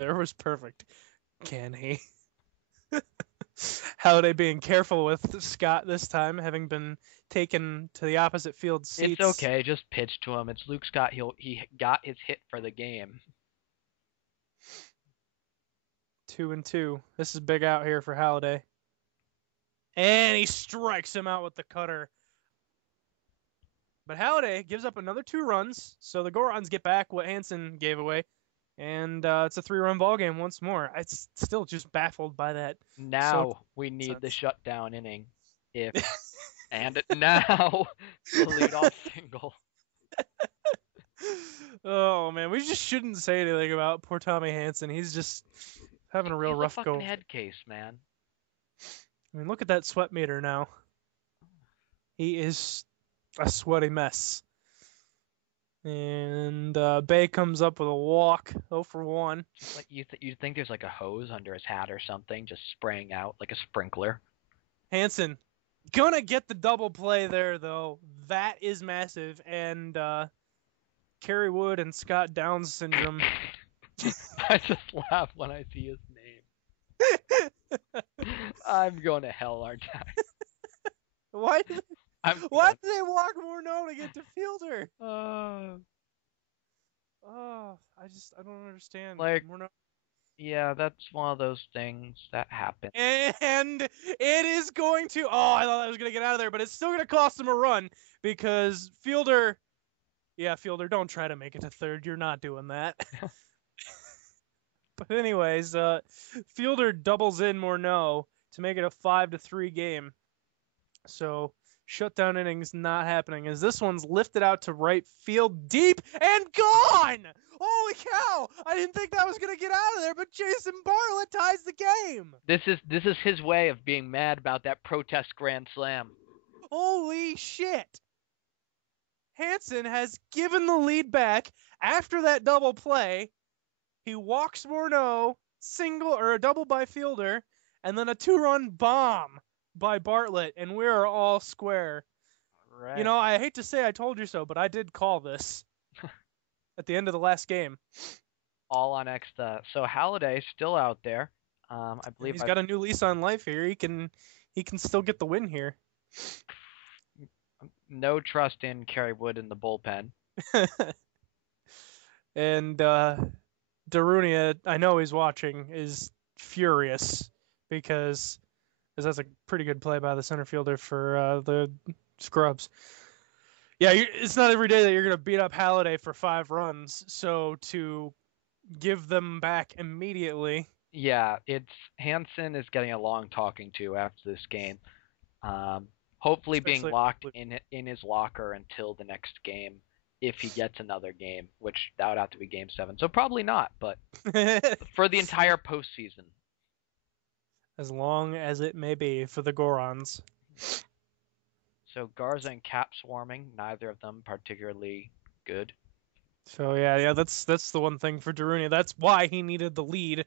there was perfect. Can he? Halliday being careful with Scott this time, having been taken to the opposite field seats. It's okay. Just pitch to him. It's Luke Scott. He got his hit for the game. 2-2. This is big out here for Halliday. And he strikes him out with the cutter. But Halliday gives up another 2 runs, so the Gorons get back what Hansen gave away. And it's a 3-run ball game once more. I'm still just baffled by that. Now we need the shutdown inning. And now the leadoff single. Oh man, we just shouldn't say anything about poor Tommy Hansen. He's just having a real rough go. He's a fucking head case, man. I mean, look at that sweat meter now. He is a sweaty mess. And Bay comes up with a walk, 0 for 1. Like you think there's like a hose under his hat or something, just spraying out like a sprinkler. Hansen gonna get the double play there though. That is massive, and Kerry Wood and Scott Downs syndrome. I just laugh when I see his name. I'm going to hell, aren't I? Why did they walk Morneau to get to Fielder? I don't understand. Like, Morneau. Yeah, that's one of those things that happen. And it is going to. Oh, I thought I was going to get out of there, but it's still going to cost him a run because Fielder. Yeah, Fielder, don't try to make it to third. You're not doing that. But anyways, Fielder doubles in Morneau to make it a 5-3 game. So shutdown innings not happening as this one's lifted out to right field deep and gone. Holy cow! I didn't think that was gonna get out of there, but Jason Bartlett ties the game. This is his way of being mad about that protest grand slam. Holy shit! Hansen has given the lead back after that double play. He walks Morneau, single or a double by Fielder, and then a 2-run bomb by Bartlett, and we're all square. Right. You know, I hate to say I told you so, but I did call this at the end of the last game. All on Exta. So Halliday's still out there. I believe he's got a new lease on life here. He can still get the win here. No trust in Kerry Wood in the bullpen. And Darunia, I know he's watching, is furious because that's a pretty good play by the center fielder for the Scrubs. Yeah, it's not every day that you're going to beat up Halliday for 5 runs, so to give them back immediately. Yeah, Hansen is getting a long talking to after this game. Hopefully especially being locked in his locker until the next game, if he gets another game, which that would have to be Game 7. So probably not, but for the entire postseason. As long as it may be for the Gorons. So Garza and Cap swarming, neither of them particularly good. So yeah, that's the one thing for Darunia. That's why he needed the lead,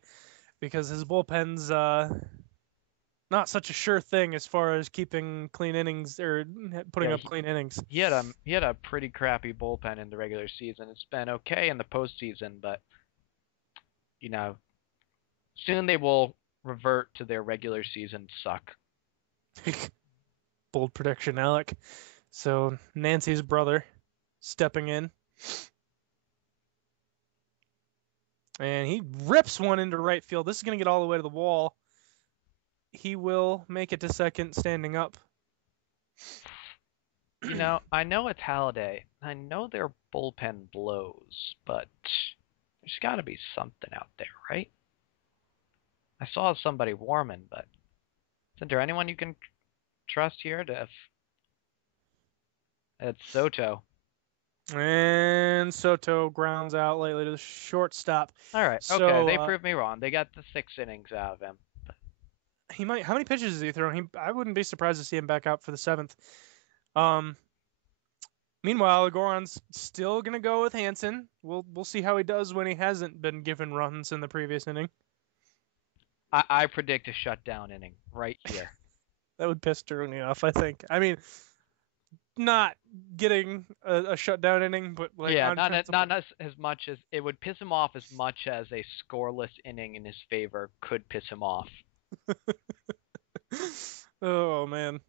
because his bullpen's not such a sure thing as far as keeping clean innings or putting up clean innings. He had a pretty crappy bullpen in the regular season. It's been okay in the postseason, but you know, soon they will revert to their regular season suck. Bold prediction, Alec. So Nancy's brother stepping in. And he rips one into right field. This is going to get all the way to the wall. He will make it to second standing up. You know, I know it's Halliday. I know their bullpen blows, but there's got to be something out there, right? I saw somebody warming, but isn't there anyone you can trust here? It's Soto. And Soto grounds out lately to the shortstop. All right, so, okay, they proved me wrong. They got the 6 innings out of him. He might. How many pitches is he throwing? I wouldn't be surprised to see him back out for the 7th. Meanwhile, the Goron's still gonna go with Hansen. We'll see how he does when he hasn't been given runs in the previous inning. I predict a shutdown inning right here. That would piss Darunia off, I think. I mean, not getting a shutdown inning, but like Yeah, on not principle. as much as it would piss him off as much as a scoreless inning in his favor could piss him off. Oh man.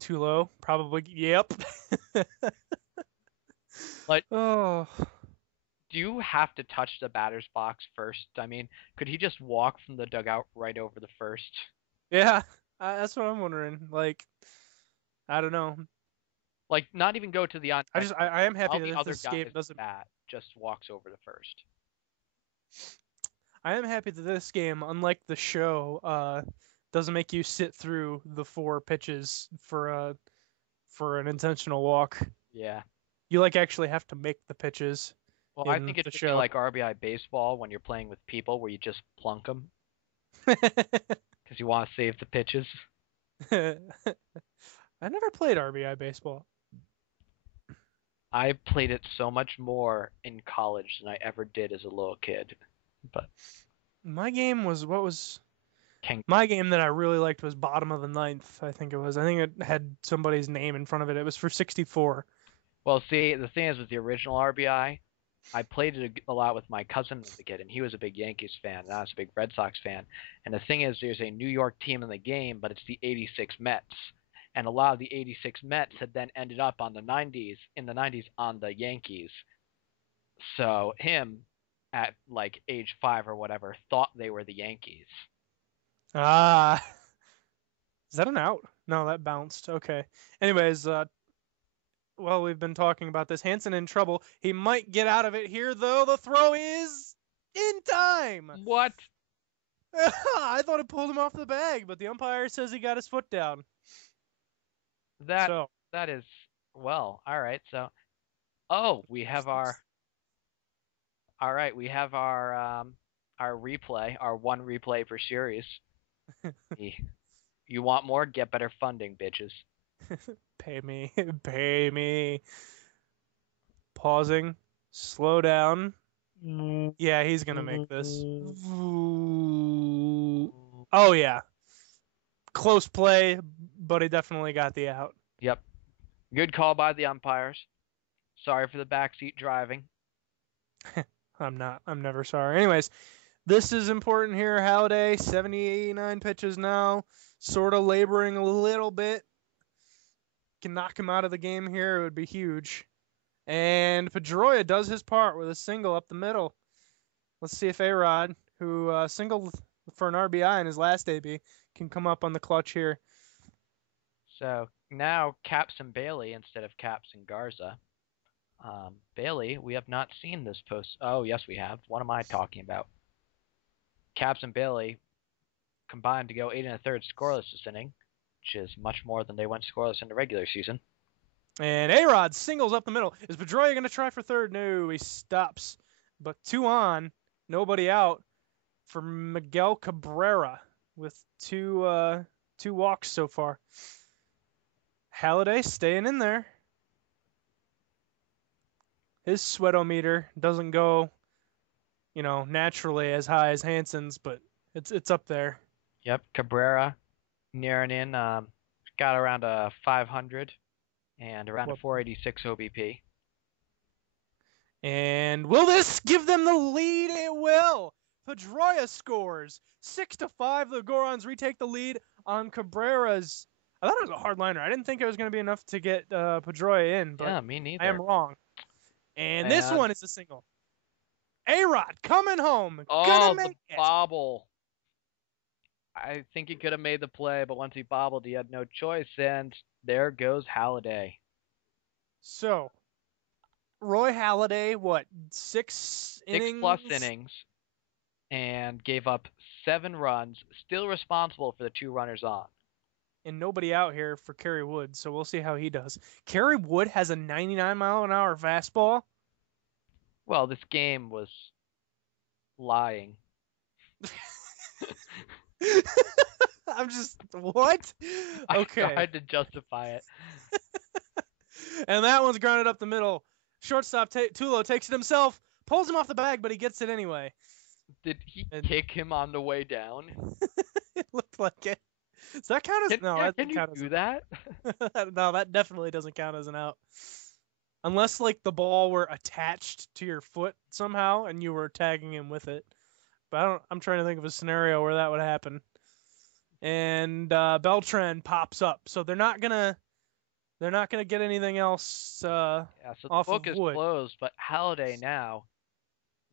Too low? Probably. Yep. Like, oh. do you have to touch the batter's box first? I mean, could he just walk from the dugout right over the first? Yeah. That's what I'm wondering. Like, I don't know. Like, not even go to the on. I am happy All the that other this game guys doesn't. bat just walks over the first. I am happy that this game, unlike the show, doesn't make you sit through the 4 pitches for an intentional walk. Yeah. You like actually have to make the pitches. Well, I think it should be like RBI baseball when you're playing with people where you just plunk them because you want to save the pitches. I never played RBI baseball. I played it so much more in college than I ever did as a little kid. But my game was my game that I really liked was bottom of the 9th. I think it was. I think it had somebody's name in front of it. It was for 64. Well, see, the thing is with the original RBI, I played it a lot with my cousin as a kid, and he was a big Yankees fan, and I was a big Red Sox fan. And the thing is, there's a New York team in the game, but it's the '86 Mets. And a lot of the '86 Mets had then ended up in the '90s on the Yankees. So him, at like age 5 or whatever, thought they were the Yankees. Ah. Is that an out? No, that bounced. Okay. Anyways, well, we've been talking about this. Hansen in trouble. He might get out of it here, though. The throw is in time. What? I thought it pulled him off the bag, but the umpire says he got his foot down. That is, well, all right. So, we have our replay, our one replay per series. You want more? Get better funding, bitches. Pay me. Pay me. Pausing. Slow down. Yeah, he's going to make this. Oh, yeah. Close play, but he definitely got the out. Yep. Good call by the umpires. Sorry for the backseat driving. I'm never sorry. Anyways, this is important here. Halliday, 79 pitches now. Sort of laboring a little bit. Can knock him out of the game here. It would be huge. And Pedroia does his part with a single up the middle. Let's see if A-Rod, who singled for an RBI in his last AB, can come up on the clutch here. So now Caps and Bailey instead of Caps and Garza. Bailey, we have not seen this post. Oh, yes, we have. What am I talking about? Caps and Bailey combined to go 8 1/3 scoreless this inning, which is much more than they went scoreless in the regular season. And A-Rod singles up the middle. Is Pedroia going to try for third? No, he stops. But 2 on, nobody out for Miguel Cabrera with two walks so far. Halliday staying in there. His sweatometer doesn't go, naturally as high as Hansen's, but it's up there. Yep, Cabrera nearing in, got around a 500 and around a 486 OBP. And will this give them the lead? It will. Pedroia scores 6-5. The Gorons retake the lead on Cabrera's. I thought it was a hard liner. I didn't think it was going to be enough to get Pedroia in, but yeah, me neither. I am wrong. And this one is a single. A-Rod coming home. Gonna make the bobble. I think he could have made the play, but once he bobbled, he had no choice, and there goes Halliday. So, Roy Halladay, what, 6 innings? 6+ innings, and gave up 7 runs, still responsible for the 2 runners on. And nobody out here for Kerry Wood, so we'll see how he does. Kerry Wood has a 99-mile-an-hour fastball. Well, this game was lying. I'm just, what? Okay. I tried to justify it. And that one's grounded up the middle. Shortstop Tulo takes it himself, pulls him off the bag, but he gets it anyway. Did he kick him on the way down? It looked like it. Does that count as no? Yeah, That can doesn't you count do that? as no. That definitely doesn't count as an out. Unless like the ball were attached to your foot somehow and you were tagging him with it. But I'm trying to think of a scenario where that would happen. And Beltran pops up, so they're not gonna get anything else Yeah, so the off book of is wood. closed, but Halliday now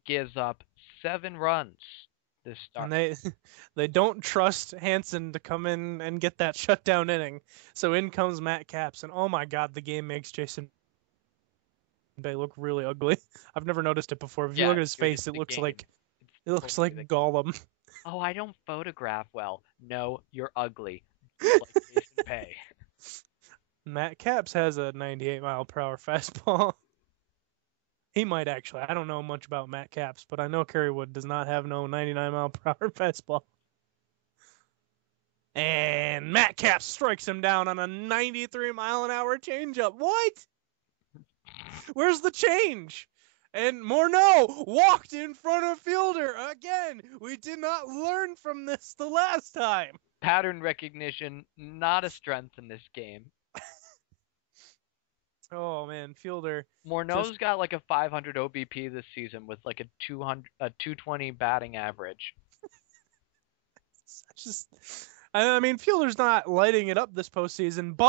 gives up 7 runs this start. And they don't trust Hansen to come in and get that shutdown inning. So in comes Matt Capps, and oh my God, the game makes Jason Bay look really ugly. I've never noticed it before. If you look at his face, it looks like Gollum. Oh, I don't photograph well. No, you're ugly. Like Jason Bay. Matt Capps has a 98-mile-per-hour fastball. He might actually. I don't know much about Matt Capps, but I know Kerrywood does not have no 99-mile-per-hour fastball. And Matt Capps strikes him down on a 93-mile-an-hour changeup. What? Where's the change? And Morneau walked in front of fielder. Again, we did not learn from this the last time. Pattern recognition, not a strength in this game. Oh man, fielder. Morneau's got like a 500 OBP this season with like a 220 batting average. I mean, fielder's not lighting it up this postseason, but